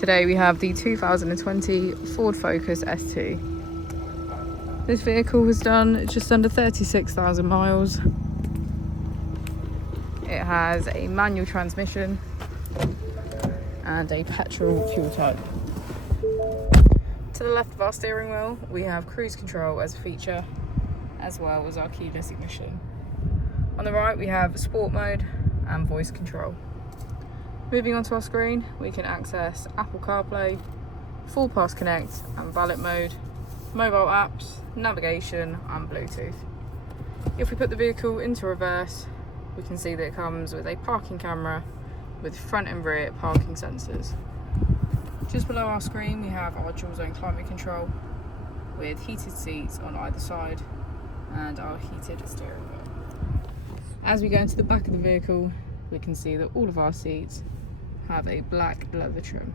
Today we have the 2020 Ford Focus ST. This vehicle has done just under 36,000 miles. It has a manual transmission and a petrol fuel type. To the left of our steering wheel we have cruise control as a feature, as well as our keyless ignition. On the right we have sport mode and voice control. Moving onto our screen, we can access Apple CarPlay, Full Pass Connect and Valet mode, mobile apps, navigation and Bluetooth. If we put the vehicle into reverse, we can see that it comes with a parking camera with front and rear parking sensors. Just below our screen we have our dual zone climate control with heated seats on either side and our heated steering wheel. As we go into the back of the vehicle, we can see that all of our seats have a black leather trim.